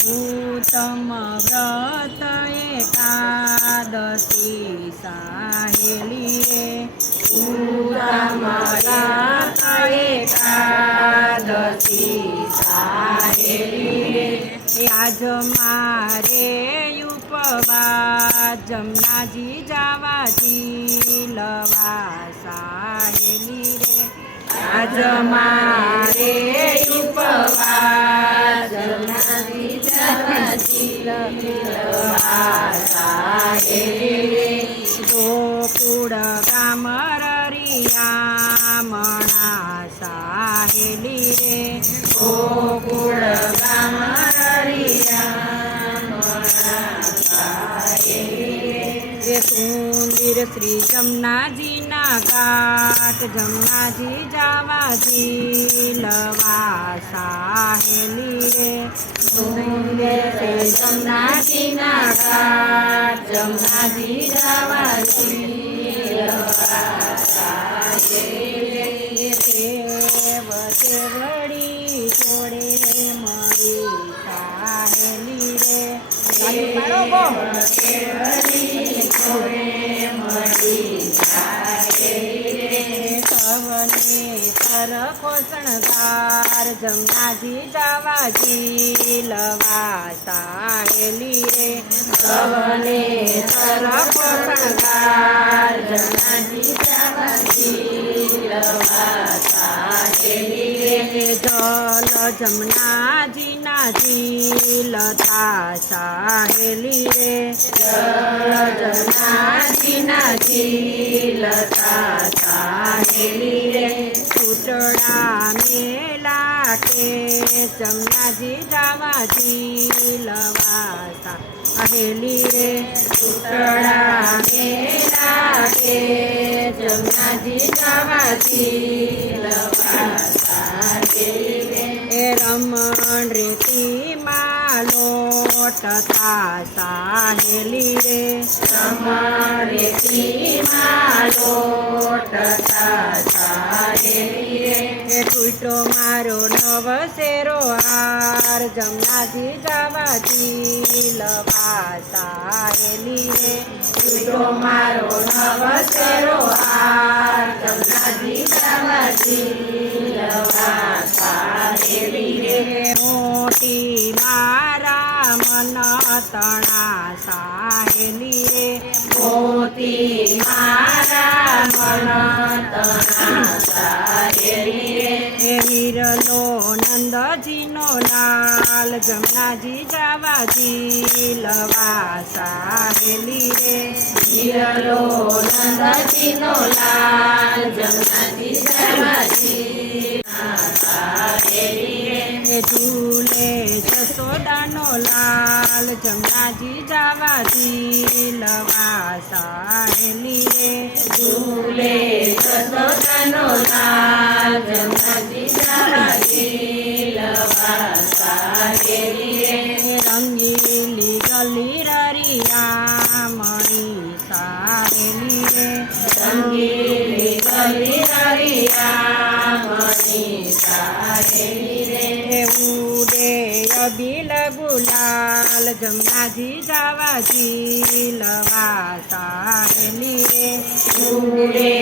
उत्तम व्रत एकादशी साहेली रे। उत्तम व्रत एकादशी साहेली रे। आज मारे उपवास जमनाजी जावाजी लवा साहेली रे। आज मारे उपवास जमनाजी जावाजी लवा साहेली रे। गोकुळ गाम ररियामणा साहेली रे। गोकुळ गाम सुंदर श्री जमनाजी ना घाट जमनाजी जावाजी लवा साहेली रे। सुंदर श्री जमनाजी ना घाट जमनाजी जावाजी लवा साहेली रे। सेवड़ी जोड़े मरी साहेली रे। सवने सरखो शणगार जमनाजी जावाजी लवा साहेली रे। सवने सरखो शणगार जमनाजी जावाजी लवा साहेली रे। जल जमनाजी नाजी लता साहेली रे। जल जमनाजी नाजी लता साहेली रे। छूटड़ा मेला के जमनाजी जावाजी लवा साहेली रे। छूटड़ा मेला के जमनाजी जावाजी लवा साहेली रे। रमण रेती मालोटता साहेली रे। रमण रेती मालोटता साहेली रे। टूटो मारो नवसेरो हार जमनाजी जावाजी लवा साहेली रे। टूटो मारो नवसेरो हार जमनाजी जावाजी लवा साहेली रे। मोटी मारा मन तना साहेली रे। मोती मारा मन तना साहेली रे। वीरलो नंदजीनो लाल जमनाजी जावाजी लवा साहेली रे। वीरलो नंदजीनो लाल जमनाजी जावाजी झूले जसोदानो लाल जमनाजी जावाजी लवा साहेली रे। झूले जसोदानो लाल जमनाजी जावाजी लवा साहेली रे। रंगीली गली ररियामणी साहेली रे। रंगीली गली ररियामणी साहेली रे। उडे अबिल गुलाल जमनाजी जावाजी लवा साहेली रे। उडे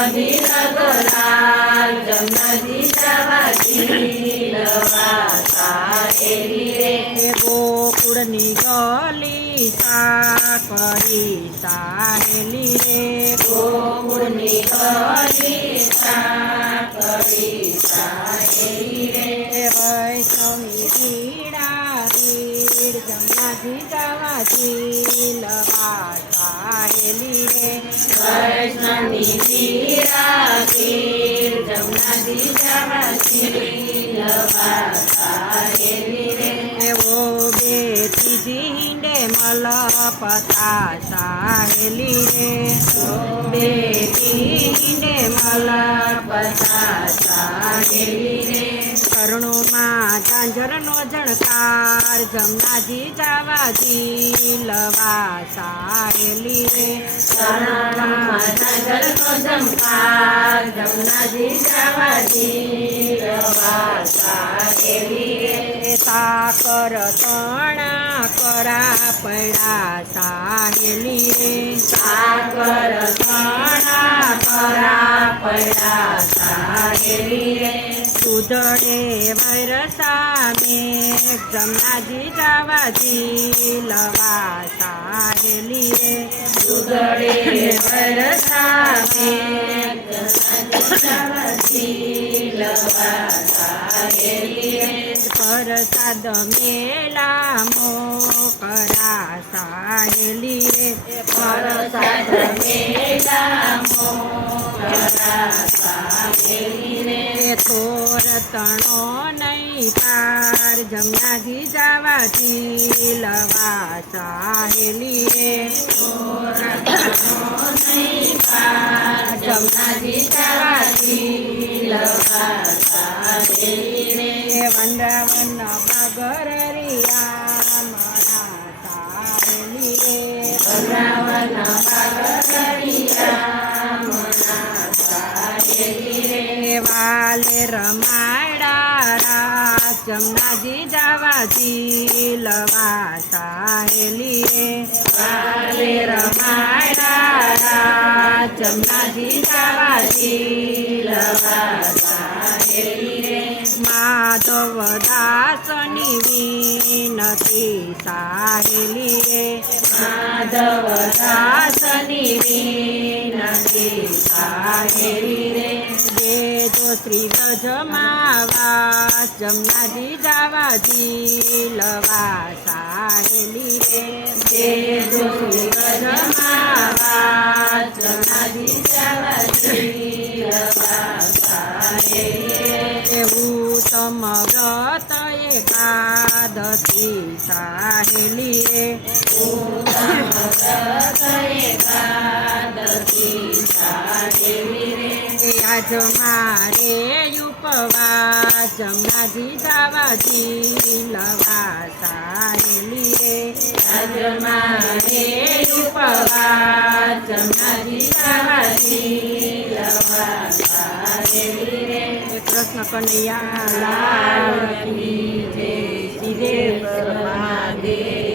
अबिल गुलाल जमनाजी जावाजी लवा साहेली रे। गोकुळनी गली साकरी साहेली रे। गोकुळनी गली साकरी साहेली रे। वैष्णवी पीड़ा पीड़ जमनाजी जावाजी लवा साहेली रे। वैष्णवी पीड़ा पीड़ जमनाजी जावाजी लवा साहेली रे। वो बेटी जींडे मलपता साहेली रे। बेटी जींडे मलपता साहेली रे। करुणो माँ झांझरनो झणकार जमनाजी जावाजी लवा साहेली रे। करुणो माँ झांझरनो झणकार जमनाजी जावाजी लवा साहेली रे। સાકર તણા કરા પડ્યા સાહેલી રે સાકર તણા કરા પડ્યા સાહેલી રે દૂધડે વરસા મેઘ જમનાજી જવાજી લવા સાહેલી રે દૂધડે વરસા મેઘ જમનાજી લવા સાહેલી રે પ્રસાદ મેલા મોકરા સાહેલી રે પ્રસાદ મેલા મોકરા સાહેલી રે થોર તણો નહીં પાર જમનાજી જવાજી લવા સાહેલી રે થોર તણો નહીં પાર જમનાજી જવાજી લવા સાહેલી રે વંદાવન બગર રિયા મણા સાહેલી રે વંદાવન બગર રિયા મણા સાહેલી રે વાલે રમાડા જમનાજી જવાજી લવા સાહેલી રે વાલે રમાડા જમનાજી જવાજી લવા સાહેલી રે માધવ દાસની વિનતી સાહેલી રે માધવ દાસની વિનતી સાહેલી રે દેજો શ્રી વ્રજમાવા જમનાજી જવાજી લવા સાહેલી રે દેજો શ્રી વ્રજમાવા જમનાજી જવાજી લવા સાહેલી રે ઉત્તમ વ્રત એકાદશી સાહેલી રે ઉત્તમ વ્રત એકાદશી સાહેલી રે આજ મારે ઉપવાસ જમનાજી જવાજી લવા સાહેલી રે આજ મારે ઉપવાસ જમનાજી જવાજી લવા સાહેલી રે કૃષ્ણ કનૈયા લાલ કી જય શ્રી દેવ મહાદેવ